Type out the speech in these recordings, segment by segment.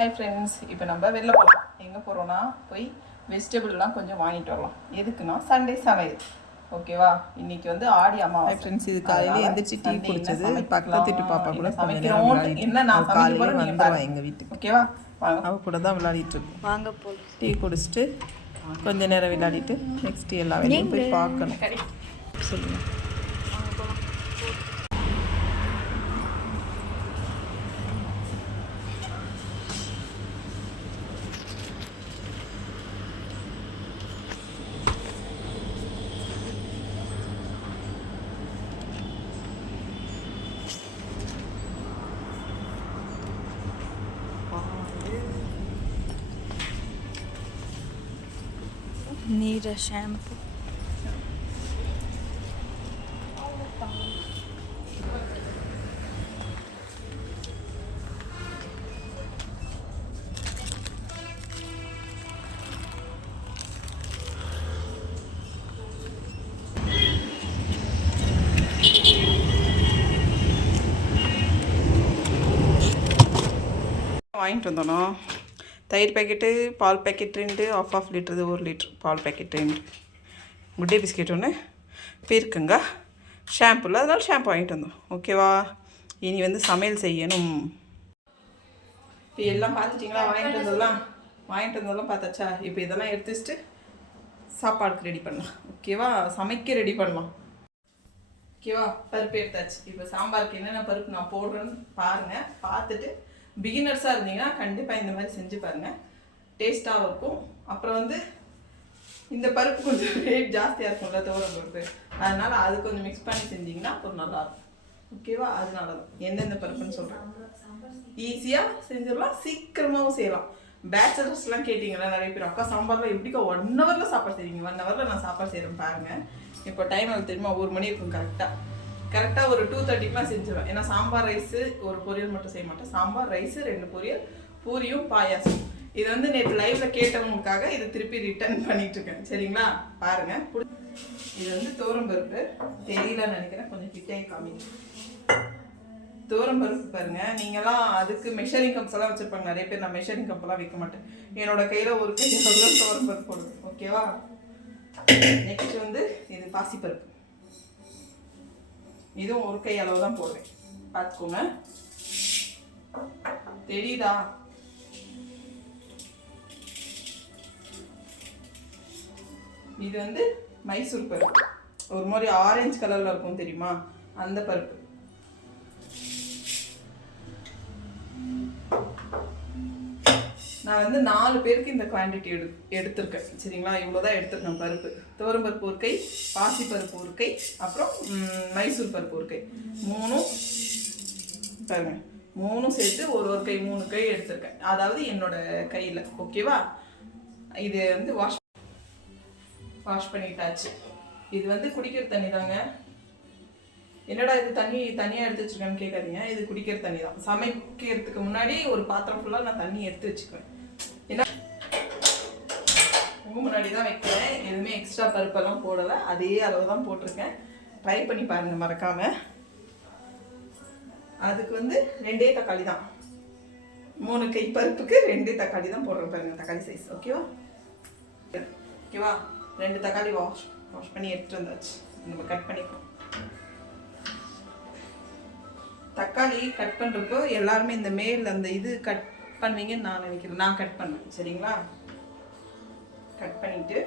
Hi friends, இப்போ நம்ம வெளில போகலாம். எங்கே போகிறோன்னா போய் வெஜிடபிள்லாம் கொஞ்சம் வாங்கிட்டு வரலாம். எதுக்குன்னா சண்டே சமையல். ஓகேவா? இன்னைக்கு வந்து ஆடி அமாவாசை. ஃப்ரெண்ட்ஸ், இது காலையில் எந்திரிச்சு டீ குடிச்சது. பக்கத்து வீட்டு பாப்பா கூட சமைக்கிறோம். என்ன நான் சமைக்க போகிறேன் வந்துடுவான் எங்கள் வீட்டுக்கு. ஓகேவா? அவ கூட தான் விளையாடிட்டு இருக்கோம். வாங்க போகலாம். டீ குடிச்சிட்டு கொஞ்ச நேரம் விளையாடிட்டு நெக்ஸ்ட் எல்லா வேலையும் போய் பார்க்கணும். சொல்லுங்கள். Need a shampoo. வாங்கிட்டு வந்தோம். தயிர் பேக்கெட்டு, பால் பேக்கெட் 2, ஆஃப் லிட்டரு 1 லிட்டர் பால் பேக்கெட் 2, குட் டே பிஸ்கெட் 1, பேருக்குங்க ஷாம்புல, அதனால ஷாம்பு வாங்கிட்டு வந்தோம். ஓகேவா? இனி வந்து சமையல் செய்யணும். இப்போ எல்லாம் பார்த்துட்டிங்களா? வாங்கிட்டு வந்ததெல்லாம் பார்த்தாச்சா? இப்போ இதெல்லாம் எடுத்து வச்சுட்டு சாப்பாடுக்கு ரெடி பண்ணலாம். ஓகேவா? சமைக்க ரெடி பண்ணலாம். ஓகேவா? பருப்பு எடுத்தாச்சு. இப்போ சாம்பாருக்கு என்னென்ன பருப்பு நான் போடுறேன்னு பாருங்கள். பார்த்துட்டு பிகினர்ஸாக இருந்தீங்கன்னா கண்டிப்பாக இந்த மாதிரி செஞ்சு பாருங்கள், டேஸ்ட்டாகவும் இருக்கும். அப்புறம் வந்து இந்த பருப்பு கொஞ்சம் ரேட் ஜாஸ்தியாக இருக்கும்ல, துவரம் பருப்பு, அதனால் அது கொஞ்சம் மிக்ஸ் பண்ணி செஞ்சிங்கன்னா அப்புறம் நல்லாயிருக்கும். ஓகேவா? அதனால தான் எந்தெந்த பருப்புன்னு சொல்கிறேன். ஈஸியாக செஞ்சிடலாம், சீக்கிரமாகவும் செய்யலாம். பேச்சுலர்ஸ்லாம் கேட்டிங்களா நிறைய பேர், அக்கா சாம்பாரில் எப்படிக்கா 1 ஹவரில் சாப்பாடு செய்வீங்க? 1 ஹவரில் நான் சாப்பாடு செய்கிறேன் பாருங்கள். இப்போ டைம் அது தெரியுமா? 1 மணி இருக்கும் கரெக்டாக ஒரு 2:30க்குலாம் செஞ்சுருவேன். ஏன்னா சாம்பார் ரைஸு ஒரு பொரியல் மட்டும் செய்ய மாட்டேன். சாம்பார் ரைஸு 2 பொரியல், பூரியும் பாயாசம். இது வந்து நேற்று லைவ்ல கேட்டவங்களுக்காக இது திருப்பி ரிட்டர்ன் பண்ணிட்டு இருக்கேன். சரிங்களா? பாருங்க. இது வந்து துவரம்பருப்பு. தெரியலன்னு நினைக்கிறேன், கொஞ்சம் கிட்டே காமிங்க. துவரம்பருப்பு பாருங்க. நீங்களாம் அதுக்கு மெஷரிங் கப்ஸ் எல்லாம் வச்சிருப்பாங்க நிறைய பேர். நான் மெஷரிங் கப்லாம் வைக்க மாட்டேன். என்னோட கையில ஒரு கை துவரம்பருப்பு போடுது. ஓகேவா? நெக்ஸ்ட் வந்து இது பாசிப்பருப்பு. இதுவும் ஒரு கை அளவு தான் போடுவேன், பார்த்துக்கோங்க. தெரியுதா? இது வந்து மைசூர் பருப்பு. ஒரு மாதிரி ஆரஞ்சு கலர்ல இருக்கும் தெரியுமா? அந்த பருப்பு. நான் வந்து 4 பேருக்கு இந்த குவான்டிட்டி எடுத்திருக்கேன். சரிங்களா? இவ்வளோதான் எடுத்துருக்கேன் பருப்பு. துவரம் பருப்பு ஒரு கை, பாசி பருப்பு ஒரு கை, அப்புறம் மைசூர் பருப்பு ஒரு கை. 3 பாருங்க, 3 சேர்த்து ஒரு கை 3 கை எடுத்திருக்கேன். அதாவது என்னோட கையில். ஓகேவா? இது வந்து வாஷ் பண்ணிட்டாச்சு. இது வந்து குடிக்கிற தண்ணி தாங்க. என்னடா இது தண்ணி தனியாக எடுத்து வச்சுருக்கேன்னு கேட்காதீங்க. இது குடிக்கிற தண்ணி தான். சமைக்கிறதுக்கு முன்னாடி ஒரு பாத்திரம் ஃபுல்லாக நான் தண்ணி எடுத்து வச்சுக்குவேன். ஏன்னா உங்கள் முன்னாடி தான் வைக்கிறேன். எதுவுமே எக்ஸ்ட்ரா பருப்பெல்லாம் போடலை, அதே அளவு தான் போட்டிருக்கேன். ட்ரை பண்ணி பாருங்கள் மறக்காமல். அதுக்கு வந்து 2 தக்காளி தான். 3 கை பருப்புக்கு 2 தக்காளி தான் போடுறேன் பாருங்க, தக்காளி சைஸ். ஓகேவா? 2 தக்காளி வாஷ் பண்ணி எடுத்துட்டு வந்தாச்சு. நம்ம கட் பண்ணிக்கலாம். தக்காளி கட் பண்ணுறப்போ எல்லாருமே இந்த மேல் அந்த இது கட் பண்ணுவீங்கன்னு நான் நினைக்கிறேன். நான் கட் பண்ணேன். சரிங்களா? கட் பண்ணிட்டு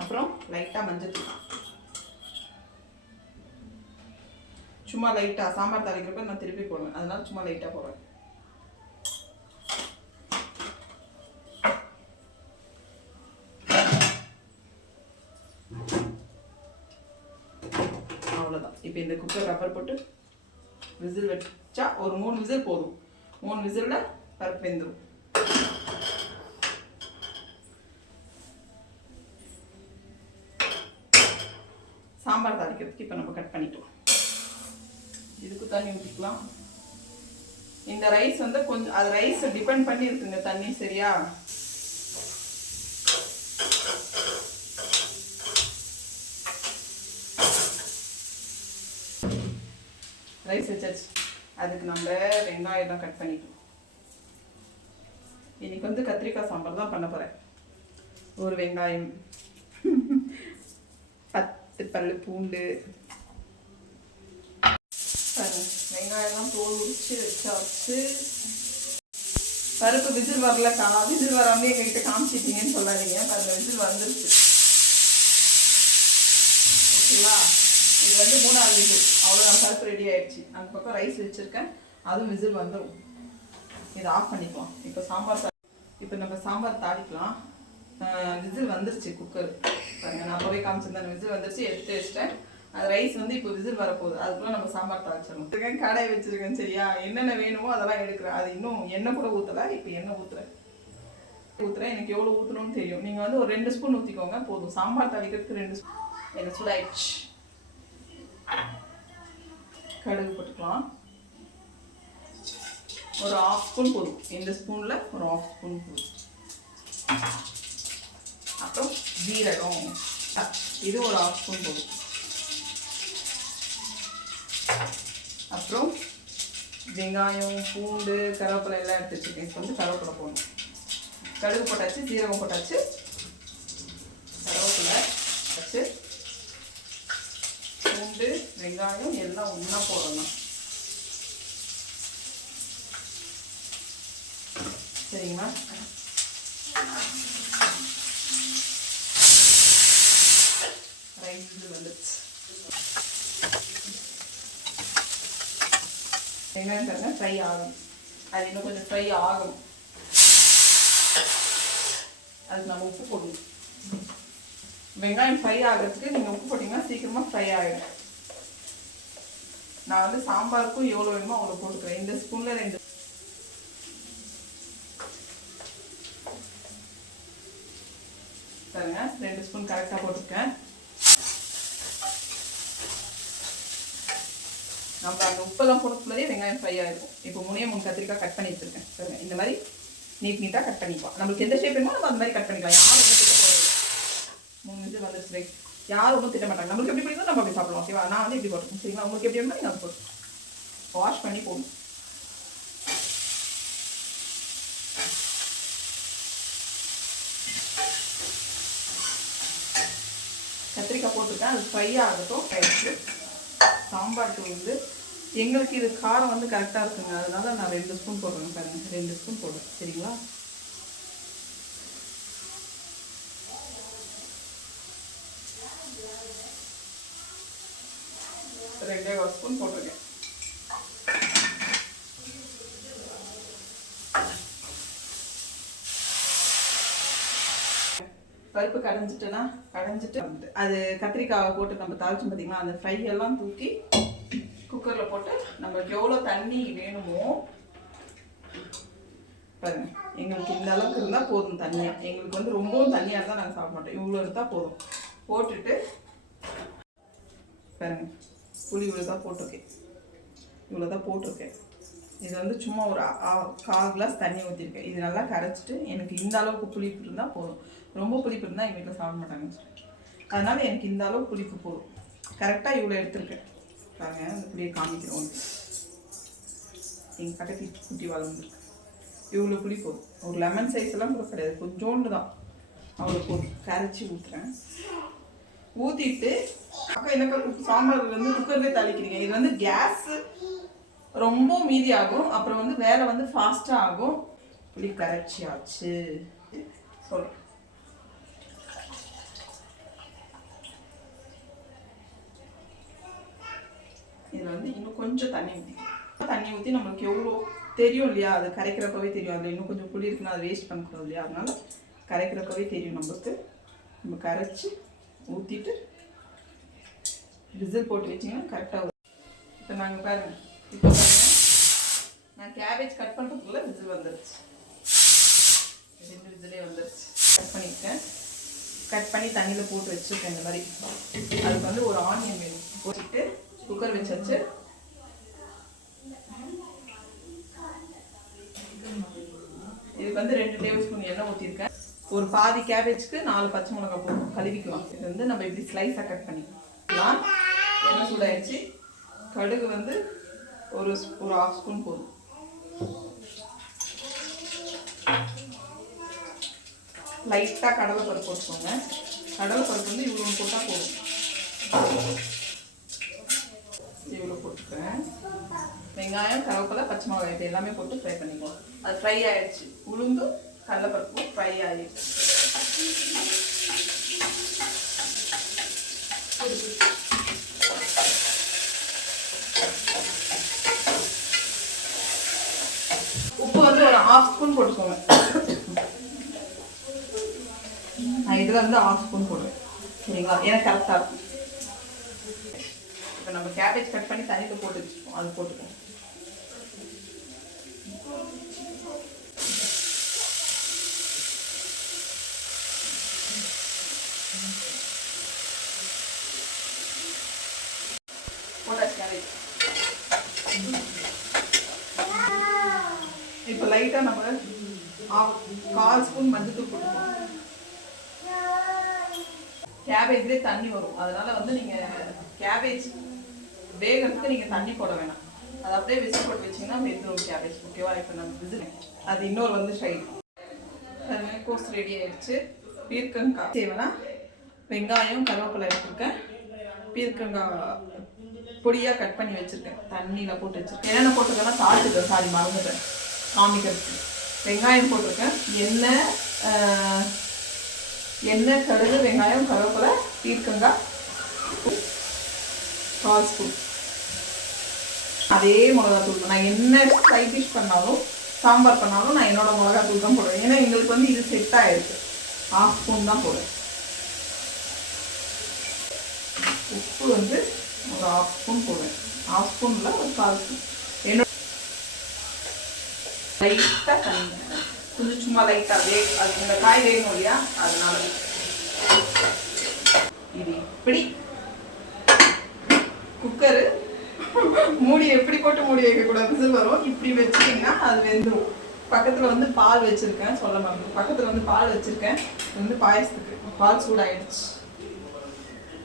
அப்புறம் லைட்டாக மஞ்சள் தூள். சும்மா லைட்டாக சாம்பார் தாளிக்கிறப்ப நான் திருப்பி போடுவேன், அதனால சும்மா லைட்டாக போடுவேன். அவ்வளோதான். இப்போ இந்த குக்கர் ரப்பர் போட்டு விசில் வச்சா ஒரு 3 விசில் போதும். 3 விசிலில் பருப்பு வெந்துடும். தாளிக்கிறதுக்கு இப்போ நம்ம கட் பண்ணிக்கலாம். இதுக்கு தண்ணி ஊற்றிக்கலாம். இந்த ரைஸ் வந்து கொஞ்சம் அது ரைஸ் டிபெண்ட் பண்ணி இருக்குங்க தண்ணி, சரியா? ரைஸ் வச்சாச்சு. அதுக்கு நம்ம வெங்காயம் தான் கட் பண்ணிக்கலாம். இன்னைக்கு வந்து கத்திரிக்காய் சாம்பார் தான் பண்ண போகிறேன். ஒரு வெங்காயம், 10 பல்லு பூண்டு, வெங்காயம்லாம் தோல் உரிச்சு வச்சாச்சு. பருப்பு விசில் வரலக்கா, விசில் வராமே எங்ககிட்ட காமிச்சிட்டீங்கன்னு சொல்லாதீங்க. பாருங்க விசில் வந்துருச்சு. ஓகேவா? இது வந்து 3வது விசில். அவ்வளோதான், பருப்பு ரெடி ஆயிடுச்சு. அந்த பக்கம் ரைஸ் வச்சுருக்கேன், அதுவும் விசில் வந்துடும். இதை ஆஃப் பண்ணிக்கலாம். இப்போ நம்ம சாம்பார் தாளிக்கலாம். விசில் வந்துருச்சு குக்கர். பாருங்க, நான் போய் காமிச்சிருந்தேன். விசில் வந்துருச்சு, எடுத்து வச்சிட்டேன். அது ரைஸ் வந்து இப்போ விசில் வரப்போகுது. அதுக்குள்ள நம்ம சாம்பார் தாளிச்சிடணும். கடாய் வச்சிருக்கேன், சரியா? என்னென்ன வேணுமோ அதெல்லாம் எடுக்கிறேன். அது இன்னும் எண்ணெய் கூட ஊற்றலை. இப்போ எண்ணெய் ஊற்றுறேன். எனக்கு எவ்வளோ ஊற்றணும்னு தெரியும். நீங்கள் வந்து ஒரு 2 ஸ்பூன் ஊற்றிக்கோங்க போதும். சாம்பார் தாளிக்கிறதுக்கு 2 ஸ்பூன். எனக்கு சூடாயிடுச்சு. கடுகு போட்டுக்கலாம். ஒரு 1/2 ஸ்பூன் போதும். இந்த ஸ்பூனில் ஒரு 1/2 ஸ்பூன் போதும். அப்புறம் ஜீரகம், இது ஒரு 1/2 ஸ்பூன் போதும். அப்புறம் வெங்காயம், பூண்டு, கருவேப்பிலை எல்லாம் எடுத்து வச்சுருக்கேன். இப்போ வந்து கருவேப்பிலை போடணும். கடுகு போட்டாச்சு, ஜீரகம் போட்டாச்சு, கருவேப்பிலை வச்சு, பூண்டு, வெங்காயம் எல்லாம் ஒன்றா போடணும். சரிங்களா? ரைஸ் வந்துடுச்சு. வெங்காயம் பாருங்க ஃப்ரை ஆகும். அது இன்னும் கொஞ்சம் ஃப்ரை ஆகும். அதுக்கு நம்ம உப்பு போடணும். வெங்காயம் ஃப்ரை ஆகிறதுக்கு நீங்கள் உப்பு போட்டிங்கன்னா சீக்கிரமாக ஃப்ரை ஆகிடும். நான் வந்து சாம்பாருக்கும் எவ்வளோ வேணுமோ அவ்வளோ போட்டுக்கிறேன். இந்த ஸ்பூனில் 2 பாருங்க, 2 ஸ்பூன் கரெக்டாக போட்டிருக்கேன். நம்ம அந்த உப்பெல்லாம் போடுறதுலேயே வெங்காயம் ஃப்ரை ஆகிருக்கும். இப்போ 3 கத்திரிக்காய் கட் பண்ணி வச்சுருக்கேன். பாருங்க, இந்த மாதிரி நீட்டாக கட் பண்ணிக்கலாம். நம்மளுக்கு எந்த ஷேப் வேணுமோ நம்ம அந்த மாதிரி கட் பண்ணிக்கலாம். யாரும் ஒன்றும் திட்ட போகிறது 3 நிமிஷம் வந்துச்சு. யாரும் ஒன்றும் திட்ட மாட்டாங்க. நம்மளுக்கு எப்படி பிடிக்கும் நம்ம அப்படி சாப்பிடலாம். ஓகேவா? நான் வந்து இப்படி போட்டுருக்கேன், சரிங்களா? உங்களுக்கு எப்படி வேணுமோ நீங்கள் அது போட்டு வாஷ் பண்ணி போடணும். கத்திரிக்காய் போட்டுருக்கேன். அது ஃப்ரை ஆகட்டும். சாம்பாருக்கு வந்து எங்களுக்கு இது காரம் வந்து கரெக்டாக இருக்குங்க. அதனால நான் 2 ஸ்பூன் போடுறேன். பாருங்க, 2 ஸ்பூன் போடுறேன், சரிங்களா? ரெண்டே 1 ஸ்பூன் போட்டிருக்கேன். பருப்பு கடைஞ்சிட்டு அது கத்திரிக்காவை போட்டு நம்ம தாளிச்சோம் பார்த்தீங்களா, அந்த ஃப்ரை எல்லாம் தூக்கி குக்கரில் போட்டு நம்மளுக்கு எவ்வளோ தண்ணி வேணுமோ பாருங்க. எங்களுக்கு இந்த அளவுக்கு இருந்தால் போதும் தண்ணியாக. எங்களுக்கு வந்து ரொம்பவும் தண்ணியாக இருந்தால் நாங்கள் சாப்பிட மாட்டோம். இவ்வளோ இருந்தால் போதும். போட்டுட்டு பாருங்க, புளி இவ்வளோ தான் போட்டிருக்கேன். இது வந்து சும்மா ஒரு 1/4 கிளாஸ் தண்ணி ஊற்றிருக்கேன். இது நல்லா கரைச்சிட்டு எனக்கு இந்த அளவுக்கு புளிப்பு இருந்தால் போதும். ரொம்ப புளிப்பு இருந்தால் எங்கள் வீட்டில் சாப்பிட மாட்டாங்க. அதனால் எனக்கு இந்த அளவுக்கு புளிப்பு போதும். கரெக்டாக இவ்வளோ எடுத்துருக்கேன். பாருங்கள், அந்த புளியை காமிக்கிறோம். எங்கள் பக்கத்து குட்டி வளர்ந்துருக்கு. இவ்வளோ புளி போதும். ஒரு லெமன் சைஸ் எல்லாம் கூட கிடையாது, கொஞ்சோண்டு தான். அவ்வளோ போதும். கரைச்சி ஊற்றுறேன். ஊற்றிட்டு அக்கா என்னக்கா சாம்பார் வந்து குக்கர்லேயே தாளிக்கிறீங்க? இது வந்து கேஸ் ரொம்ப மீதி ஆகும். அப்புறம் வந்து வேலை வந்து ஃபாஸ்ட்டாக ஆகும். புளி கரைச்சியாச்சு. சொல்லு. இதில் வந்து இன்னும் கொஞ்சம் தண்ணி ஊற்றி நம்மளுக்கு எவ்வளோ தெரியும் இல்லையா, அது கரைக்கிறப்பவே தெரியும். அதில் இன்னும் கொஞ்சம் புளி இருக்குன்னா அது வேஸ்ட் பண்ணக்கூடாது இல்லையா, அதனால கரைக்கிறப்பவே தெரியும் நம்மளுக்கு. நம்ம கரைச்சி ஊற்றிட்டு விசில் போட்டு வச்சிங்கன்னா கரெக்டாக வரும். இப்போ நாங்கள் பாருங்கள், இப்போ நான் கேபேஜ் கட் பண்ணுறதுக்குள்ள விசில் வந்துடுச்சு. 2 விசிலே வந்துடுச்சு. கட் பண்ணியிருக்கேன். கட் பண்ணி தண்ணியில் போட்டு வச்சுருக்கேன். இந்த மாதிரி அதுக்கு வந்து ஒரு ஆனியன் வேணும். ஊற்றிட்டு குக்கர் வச்சாச்சு. இதுக்கு வந்து 2 டேபிள் ஸ்பூன் எண்ணெய் ஊற்றிருக்கேன். ஒரு பாதி கேபேஜ்க்கு 4 பச்சை மிளகாய் போடும் கழுவிக்கலாம். இது வந்து நம்ம இப்படி ஸ்லைஸாக கட் பண்ணிக்கலாம். எண்ணெய் சூடாயிடுச்சு. கடுகு வந்து ஒரு 1/2 ஸ்பூன் போதும். லைட்டாக கடலைப்பருப்பு போட்டுக்கோங்க. கடலைப்பருப்பு வந்து இவ்வளோ போட்டால் போதும். இவ்வளோ போட்டுக்கிறேன். வெங்காயம், கருவேப்பிலை, பச்சை மிளகாய் இது எல்லாமே போட்டு ஃப்ரை பண்ணிக்குவோம். அது ஃப்ரை ஆயிடுச்சு. உளுந்தும் கடலைப்பருப்பும் ஃப்ரை ஆயிடுச்சு. உப்பு வந்து ஒரு 1/2 ஸ்பூன் போட்டுக்கோங்க. நான் இதில் வந்து 1/2 ஸ்பூன் போடுவேன். சரிங்களா? ஏன்னா கரெக்டாக இருக்கும். இப்போ நம்ம கேபேஜ் கட் பண்ணி தண்ணியில் போட்டு வச்சுருக்கோம். அது போட்டுக்கோங்க. போட்டாச்சு கேபேஜ். இப்போ லைட்டாக நம்ம 1/4 ஸ்பூன் மஞ்சள் போட்டுக்கோங்க. கேபேஜ்லேயே தண்ணி வரும். அதனால வந்து நீங்கள் கேபேஜ் வேகிறதுக்கு நீங்கள் தண்ணி போட வேணாம். அது அப்படியே விசில் போட்டு வச்சிங்கன்னா வெந்துடும் கேபேஜ். ஓகேவா? இப்போ நம்ம விசில் அது இன்னொரு வந்து ஸ்டைல். கோஸ் ரெடி ஆயிடுச்சு. பீர்க்கங்காய் செய்வேன்னா வெங்காயம், கருவேப்பிலை எடுத்துருக்கேன். பீர்க்கங்காய் பொடியாக கட் பண்ணி வச்சுருக்கேன். தண்ணியில் போட்டு வச்சுருக்கேன். என்னென்ன போட்டிருக்கேன்னா சாப்பிட்டுருக்கேன். சாரி மறந்துட்டேன் காமிக்கிறதுக்கு. வெங்காயம் போட்டிருக்கேன். எண்ணெய், கடுகு, வெங்காயம், கருவேப்பிலை, பீர்க்கங்காய், 1/4 ஸ்பூன். அதே மிளகாத்தூள். நான் என்ன சைட் டிஷ் பண்ணாலும் சாம்பார் பண்ணாலும் நான் என்னோட மிளகாத்தூள் தான் போடுவேன். ஏன்னா எங்களுக்கு வந்து இது செட் ஆகிடுச்சு. 1/2 ஸ்பூன் தான் போடுவேன். உப்பு வந்து ஒரு 1/2 ஸ்பூன் போடுவேன். 1/2 ஸ்பூனில் ஒரு 1/4 ஸ்பூன். என்னோட லைட்டாக தண்ணி கொஞ்சம் சும்மா லைட்டாக அது இந்த காய் வேணும் இல்லையா? அதனால இது இப்படி குக்கரு மூடி எப்படி போட்டு மூடி வைக்கக்கூடாது. விசில் வரும். இப்படி வச்சிட்டிங்கன்னா அது வெந்துடும். பக்கத்தில் வந்து பால் வச்சுருக்கேன். சொல்ல மாட்டேன். பக்கத்தில் வந்து பால் வச்சுருக்கேன். இது வந்து பாயசத்துக்கு. பால் சூடாயிடுச்சு.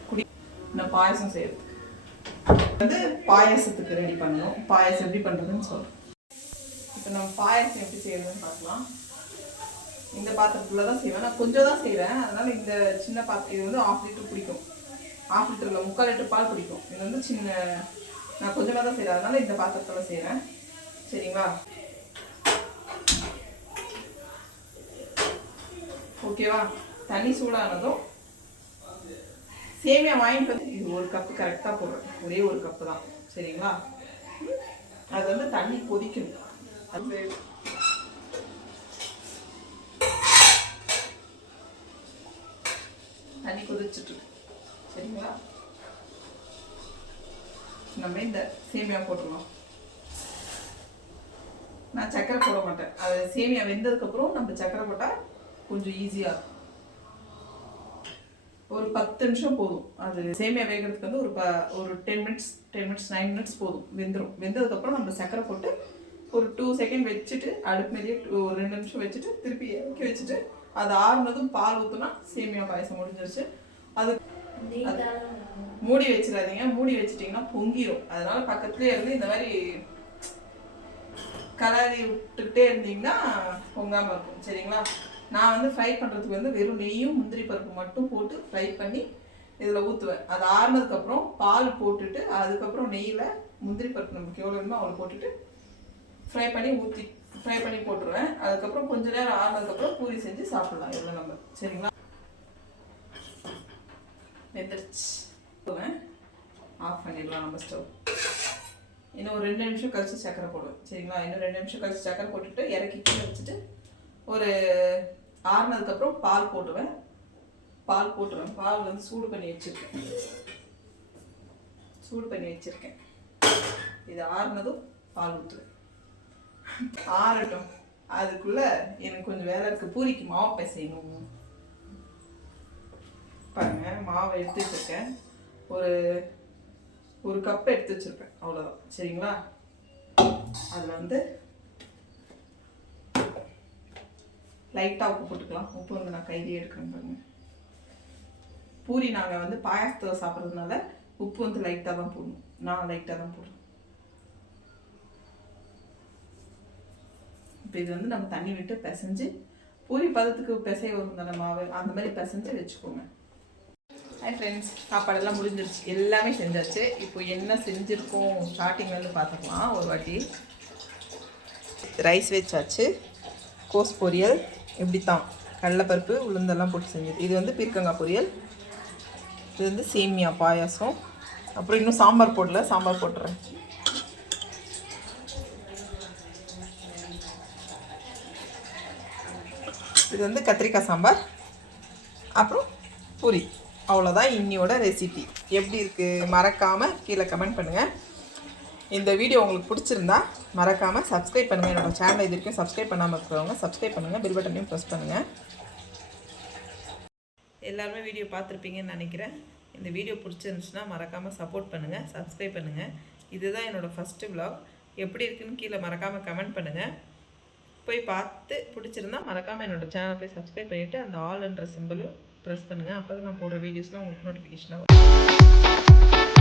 குடி இந்த பாயசம் செய்யறதுக்கு வந்து பாயசத்துக்கு ரெடி பண்ணணும். பாயசம் எப்படி பண்ணுறதுன்னு சொல்கிறேன். இப்போ நம்ம பாயசம் எப்படி செய்யறதுன்னு பார்க்கலாம். இந்த பாத்திரத்தில் தான் செய்வேன். நான் கொஞ்சம் தான் செய்கிறேன். அதனால் இந்த சின்ன பாத்திரம் இது வந்து 1/2 லிட்டர் பிடிக்கும். 1/2 லிட்டரில் 3/4 லிட்டர் பால் பிடிக்கும். இது வந்து சின்ன நான் கொஞ்சமாக தான் செய்கிறேன். அதனால் இந்த பாத்திரத்தில் செய்கிறேன். சரிங்களா? ஓகேவா? தண்ணி சூடானதும் சேமியா வாங்கிட்டு வந்து இது 1 கப்பு கரெக்டாக போடுறேன். ஒரே 1 கப்பு தான். சரிங்களா? அது வந்து தண்ணி கொதிக்கணும். அது தண்ணி கொதிச்சுட்டு. சரிங்களா? நம்ம இந்த சேமியா போட்டுருவோம். நான் சக்கரை போட மாட்டேன். அது சேமியா வெந்ததுக்கப்புறம் நம்ம சக்கரை போட்டால் கொஞ்சம் ஈஸியாக இருக்கும். ஒரு 10 நிமிஷம் போதும். அது சேமியா வேகிறதுக்கு வந்து ஒரு 10 மினிட்ஸ் 9 மினிட்ஸ் போதும். வெந்துடும். வெந்ததுக்கப்புறம் நம்ம சக்கரை போட்டு ஒரு 2 செகண்ட் வச்சுட்டு அடுப்பு மேலேயே ஒரு 2 நிமிஷம் வச்சுட்டு திருப்பி இறக்கி வச்சுட்டு அது ஆறுனதும் பால் ஊற்றுனா சேமியா பாயசம் முடிஞ்சிருச்சு. அது மூடி வச்சிடாதீங்க. மூடி வச்சிட்டிங்கன்னா பொங்கிடும். அதனால பக்கத்துலேயே இருந்து இந்த மாதிரி கலரி விட்டுக்கிட்டே இருந்தீங்கன்னா பொங்காமல் இருக்கும். சரிங்களா? நான் வந்து ஃப்ரை பண்ணுறதுக்கு வந்து வெறும் நெய்யும் முந்திரி பருப்பு மட்டும் போட்டு ஃப்ரை பண்ணி இதில் ஊற்றுவேன். அது ஆறுனதுக்கப்புறம் பால் போட்டுட்டு அதுக்கப்புறம் நெய்யில் முந்திரி பருப்பு நமக்கு எவ்வளோ வேணுமோ அவ்வளோ போட்டுட்டு ஃப்ரை பண்ணி போட்டுருவேன். அதுக்கப்புறம் கொஞ்ச நேரம் ஆறுனதுக்கப்புறம் பூரி செஞ்சு சாப்பிடலாம். இவ்வளோ நம்ம. சரிங்களா? வெந்துருச்சு. ஆஃப் பண்ணிடலாம் நம்ம ஸ்டவ். இன்னும் ஒரு 2 நிமிஷம் கழிச்சு சக்கரை போடுவேன். சரிங்களா? இன்னும் 2 நிமிஷம் கழிச்சு சக்கரை போட்டுட்டு இறக்கி கீழே வச்சுட்டு ஒரு ஆறுனதுக்கப்புறம் பால் போட்டுருவேன். பால் வந்து சூடு பண்ணி வச்சுருக்கேன். இது ஆறுனதும் பால் ஊற்றுவேன். ஆறட்டும். அதுக்குள்ளே எனக்கு கொஞ்சம் வேலை இருக்குது. பூரிக்கு மாவு பிசையணும். பாருங்க, மாவை எடுத்து வச்சுருக்கேன். ஒரு ஒரு கப் எடுத்து வச்சிருப்பேன், அவ்வளோதான். சரிங்களா? அதில் வந்து லைட்டாக உப்பு போட்டுக்கலாம். உப்பு வந்து நான் கையிலே எடுக்கிறேன் பாருங்க. பூரி நாங்கள் வந்து பாயாசத்தை சாப்பிட்றதுனால உப்பு வந்து லைட்டாக தான் போடணும். நான் லைட்டாக தான் போடுறேன். இப்போ இது வந்து நம்ம தண்ணி விட்டு பிசைஞ்சு பூரி பதத்துக்கு பிசைய வரும் தானே மாவு, அந்த மாதிரி பிசைஞ்சு வச்சுக்கோங்க. ஹாய் ஃப்ரெண்ட்ஸ், சாப்பாடெல்லாம் முடிஞ்சிருச்சு, எல்லாமே செஞ்சாச்சு. இப்போ என்ன செஞ்சுருக்கோம் ஸ்டார்டிங்லேருந்து பார்த்துக்கலாம் ஒரு வாட்டி. ரைஸ் வச்சாச்சு, கோஸ் பொரியல், இப்படி தான் கடலைப்பருப்பு உளுந்தெல்லாம் போட்டு செஞ்சது. இது வந்து பீர்க்கங்காய் பொரியல், இது வந்து சேமியா பாயாசம். அப்புறம் இன்னும் சாம்பார் போடல, சாம்பார் போட்டுறேன். இது வந்து கத்திரிக்காய் சாம்பார், அப்புறம் பூரி. அவ்வளோதான் இன்னியோட ரெசிபி. எப்படி இருக்குது மறக்காமல் கீழே கமெண்ட் பண்ணுங்கள். இந்த வீடியோ உங்களுக்கு பிடிச்சிருந்தா மறக்காமல் சப்ஸ்கிரைப் பண்ணுங்கள். என்னோடய சேனலை இது வரைக்கும் சப்ஸ்கிரைப் பண்ணாமல் இருக்கிறவங்க சப்ஸ்கிரைப் பண்ணுங்கள், பெல் பட்டனையும் ப்ரெஸ் பண்ணுங்கள். எல்லாருமே வீடியோ பார்த்துருப்பீங்கன்னு நினைக்கிறேன். இந்த வீடியோ பிடிச்சிருந்துச்சுன்னா மறக்காமல் சப்போர்ட் பண்ணுங்கள், சப்ஸ்கிரைப் பண்ணுங்கள். இதுதான் என்னோடய ஃபஸ்ட்டு vlog. எப்படி இருக்குன்னு கீழே மறக்காமல் கமெண்ட் பண்ணுங்கள். போய் பார்த்து பிடிச்சிருந்தா மறக்காமல் என்னோடய சேனல் போய் சப்ஸ்கிரைப் பண்ணிவிட்டு அந்த ஆல்ன்ற சிம்பிளும் ப்ரெஸ் பண்ணுங்கள். அப்போ தான் நான் போடுற வீடியோஸ்லாம் உங்களுக்கு நோட்டிஃபிகேஷனாக வரும்.